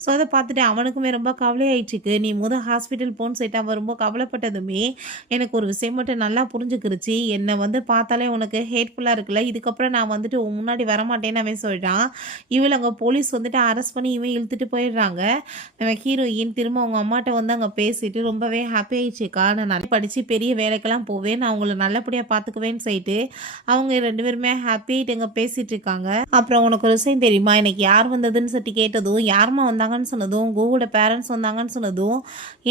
ஸோ அத பார்த்துட்டு அவனுக்குமே ரொம்ப கவலையாயிட்டுருக்கு. "நீ ஹாஸ்பிட்டல் போன்னு" சொல்லிட்டு அவன் ரொம்ப கவலைப்பட்டதுமே, எனக்கு ஒரு விஷயம் மட்டும் நல்லா புரிஞ்சுக்கிருச்சு. என்ன பார்த்தாலே உனக்கு ஹேட்ஃபுல்லா இருக்குல்ல, இதுக்கப்புறம் நான் வந்துட்டு உன் முன்னாடி வரமாட்டேன்னு அவன் சொல்றான். இவள அங்க போலீஸ் வந்துட்டு அரெஸ்ட் பண்ணி இவன் இழுத்துட்டு போயிடுறாங்க. நம்ம ஹீரோயின் திரும்ப அவங்க அம்மாட்ட அங்க பேசிட்டு ரொம்பவே ஹாப்பி ஆயிடுச்சுக்கா. "நான் நல்லா படிச்சு பெரிய வேலைக்கெல்லாம் போவேன். நான் உங்கள நல்லபடியா பார்த்துக்குவேன்னு" சொல்லிட்டு அவங்க 2 பேருமே ஹாப்பி ஆயிட்டு அங்க பேசிட்டு இருக்காங்க. அப்புறம் "உனக்கு ஒரு விஷயம் தெரியுமா? எனக்கு யார் வந்ததுன்னு" சொல்லிட்டு கேட்டதும், யாரும்மா வந்தாங்கன்னு சொன்னதும், "கோவோட பேரண்ட்ஸ் வந்தாங்கன்னு" சொன்னதும்,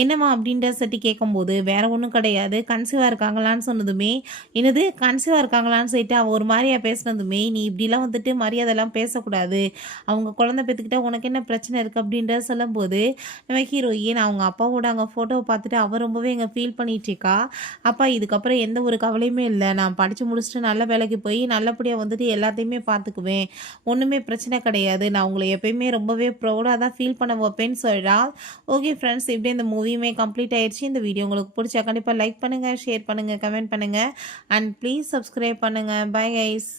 "என்னம்மா?" அப்படின்ற சொல்லிட்டு கேட்கும்போது, "வேற ஒண்ணும் கிடையாது. கன்சீவா இருக்காங்களான்னு" சொன்னதுமே, "என்னது கன்சீவா இருக்காங்களான்னு" சொல்லிட்டு அவ ஒரு மாரியா பேசினதுமே, "நீ இப்படிலாம் வந்துட்டு மரியாதைலாம் பேசக்கூடாது. அவங்க குழந்தை பெத்துக்கிட்டா உனக்கு என்ன பிரச்சனை இருக்கு?" அப்படின்றத சொல்லும்போது, நம்ம ஹீரோயின் அவங்க அப்பாவோட அங்க ஃபோட்டோவ பார்த்துட்டு அவ ரொம்பவே அங்க ஃபீல் பண்ணிட்டு இருக்கா. "அப்பா இதுக்கப்புறம் எந்த ஒரு கவலையுமே இல்ல. நான் படிச்சு முடிச்சுட்டு நல்ல வேலைக்கு போய் நல்லபடியா வந்துட்டு எல்லாத்தையுமே பார்த்துக்குவேன். ஒண்ணுமே பிரச்சனை கிடையாது. நான் உங்கள எப்பயுமே ரொம்பவே ப்ரௌடா தான் ஃபீல் பண்ண வைப்பேன்னு" சொல்றா. ஓகே ஃப்ரெண்ட்ஸ், இப்படியே இந்த மூவியுமே கம்ப்ளீட் ஆயிடுச்சு. இந்த வீடியோ உங்களுக்கு பிடிச்சா கண்டிப்பா லைக் பண்ணுங்க, ஷேர் பண்ணுங்க, கமெண்ட் பண்ணுங்க அண்ட் ப்ளீஸ் சப்ஸ்கிரைப் பண்ணுங்க. Bye guys.